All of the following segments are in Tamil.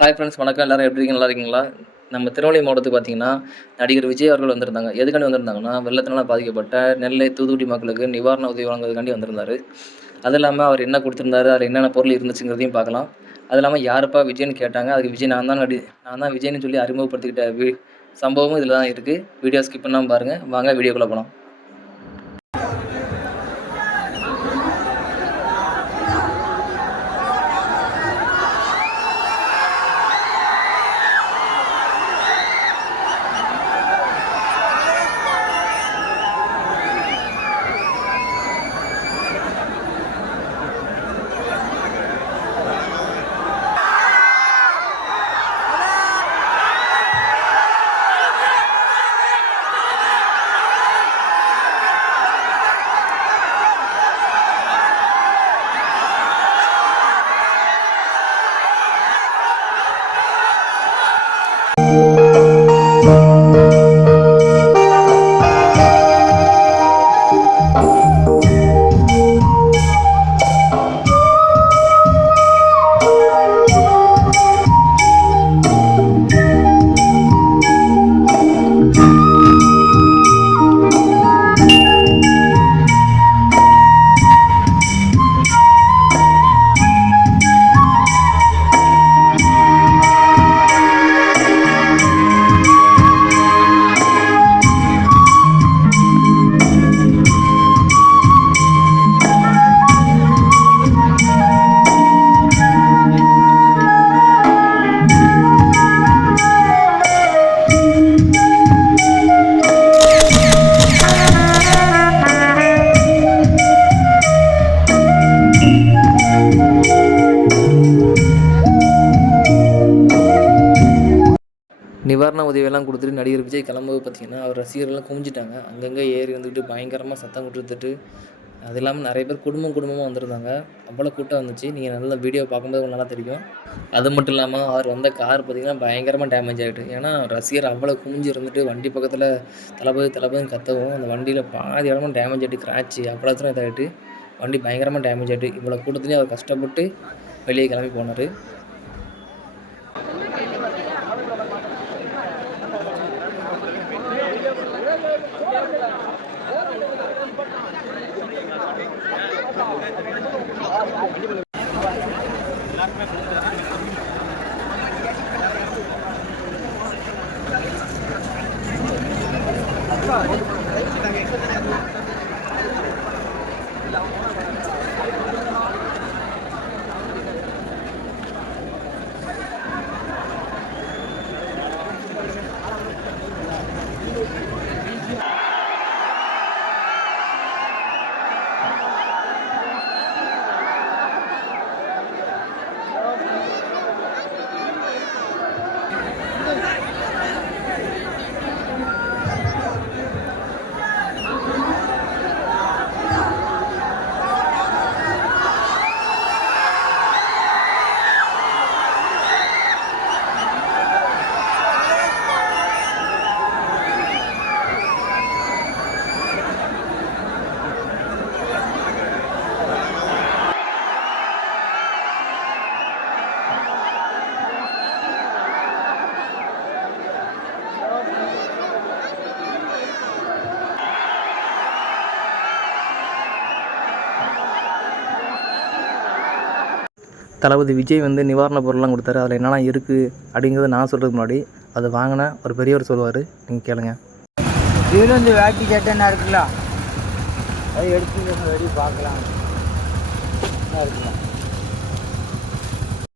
ஹாய் ஃப்ரெண்ட்ஸ், வணக்கம். எல்லாரும் எப்படி இருக்கீங்க? நல்லா இருக்கீங்களா? நம்ம திருநெல்வேலி மாவட்டத்துக்கு பார்த்தீங்கன்னா, நடிகர் விஜய் அவர்கள் வந்திருந்தாங்க. எதுக்காண்டி வந்திருந்தாங்கன்னா, வெள்ளத்தினால பாதிக்கப்பட்ட நெல்லை, தூத்துக்குடி மக்களுக்கு நிவாரண உதவி வழங்குவதற்காண்டி வந்திருந்தாரு. அது இல்லாம அவர் என்ன குடுத்திருந்தாரு, அதில என்னென்ன பொருள் இருந்துச்சுங்கிறதையும் பார்க்கலாம். அது இல்லாம யாருப்பா விஜய்ன்னு கேட்டாங்க. அதுக்கு விஜய் நான் தான் விஜய்ன்னு சொல்லி அறிமுகப்படுத்திக்கிட்ட சம்பவமும் இதில தான் இருக்கு. வீடியோ ஸ்கிப் பண்ணாம பாருங்க. வாங்க வீடியோக்குள்ள போலாம். நிவாரண உதவியெல்லாம் குடுத்துட்டு நடிகர் விஜய் கிளம்பும்போது பார்த்தீங்கன்னா, அவர் ரசிகர்கள்லாம் குமிஞ்சிட்டாங்க. அங்கங்க ஏறி வந்துட்டு பயங்கரமா சத்தம் போட்டுட்டு, அது இல்லாம நெறைய பேர் குடும்பமா வந்திருந்தாங்க. அவ்வளோ கூட்டம் வந்துச்சு. நீங்க நல்லா வீடியோ பார்க்கும்போது உங்களுக்கு நல்லா தெரியும். அது மட்டும் இல்லாம அவர் வந்த கார் பார்த்தீங்கன்னா, பயங்கரமா டேமேஜ் ஆயிட்டு. ஏன்னா ரசிகர் அவ்வளோ குமிஞ்சு இருந்துட்டு வண்டி பக்கத்தில தளபதின்னு கத்தவும், அந்த வண்டியில பாதி இடமும் டேமேஜ் ஆயிட்டு கிராட்ச் அவ்வளோ தூரம் இதாயிட்டு, வண்டி பயங்கரமா டேமேஜ் ஆயிட்டு. இவ்வளோ கூட்டத்துலயும் அவர் கஷ்டப்பட்டு வெளிய கிளம்பி போனாரு. தளபதி விஜய் வந்து நிவாரணப் பொருள்லாம் கொடுத்தாரு. அதில் என்னெல்லாம் இருக்குது அப்படிங்கிறத நான் சொல்கிறதுக்கு முன்னாடி அதை வாங்கின ஒரு பெரியவர் சொல்லுவார். நீங்கள் கேளுங்க. இதில் இந்த வேட்டி கேட்டேன்னா இருக்குல்ல, அதை எடுத்து வெடி பார்க்கலாம் இருக்கலாம்.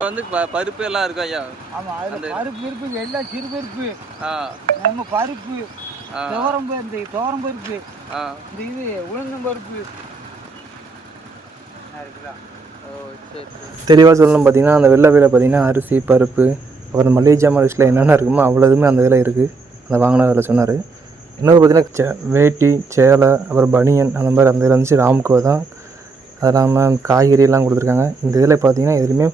வந்து பருப்பு எல்லாம் இருக்கும் ஐயா. ஆமாம், அதில் பருப்பு இருக்கு, எல்லாம் சிறு பருப்பு, நம்ம பருப்பு, இந்த துவரம் பருப்பு, இந்த இது உளுந்தம் பருப்பு இருக்குல்ல. தெளிவாக சொல்லணும் பார்த்தீங்கன்னா, அந்த வெள்ளை வேலை பார்த்தீங்கன்னா அரிசி, பருப்பு, அப்புறம் மளிகை ஜாமான் லிஸ்ட்டில் என்னென்ன இருக்குமோ அவ்வளோதுமே அந்த இதில் இருக்குது. அதை வாங்கின அதில் சொன்னார். இன்னொரு பார்த்தீங்கன்னா வேட்டி, சேலை, அப்புறம் பனியன் அந்த மாதிரி அந்த இதில் இருந்துச்சு. ராம்கோ தான். அது இல்லாமல் காய்கறியெல்லாம் கொடுத்துருக்காங்க. இந்த இதில் பார்த்தீங்கன்னா எதுலேயுமே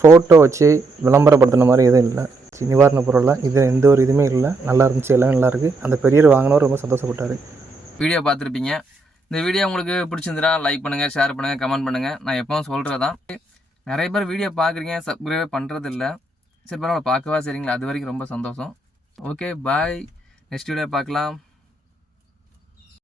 ஃபோட்டோ வச்சு விளம்பரப்படுத்தின மாதிரி எதுவும் இல்லை. நிவாரண பொருளில் இதில் எந்த ஒரு இதுவுமே இல்லை. நல்லா இருந்துச்சு, எல்லாமே நல்லாயிருக்கு. அந்த பெரியவர் வாங்கினவர் ரொம்ப சந்தோஷப்பட்டார். வீடியோ பார்த்துருப்பீங்க. இந்த வீடியோ உங்களுக்கு பிடிச்சிருந்துன்னா லைக் பண்ணுங்கள், ஷேர் பண்ணுங்கள், கமெண்ட் பண்ணுங்கள். நான் எப்பவும் சொல்கிறதான், நிறைய பேர் வீடியோ பார்க்குறீங்க, சப்ஸ்கிரைபே பண்ணுறதில்ல. சரி பரவாயில்ல, பார்க்கவா சரிங்களா, அது வரைக்கும் ரொம்ப சந்தோஷம். ஓகே பாய், நெக்ஸ்ட் வீடியோ பார்க்கலாம்.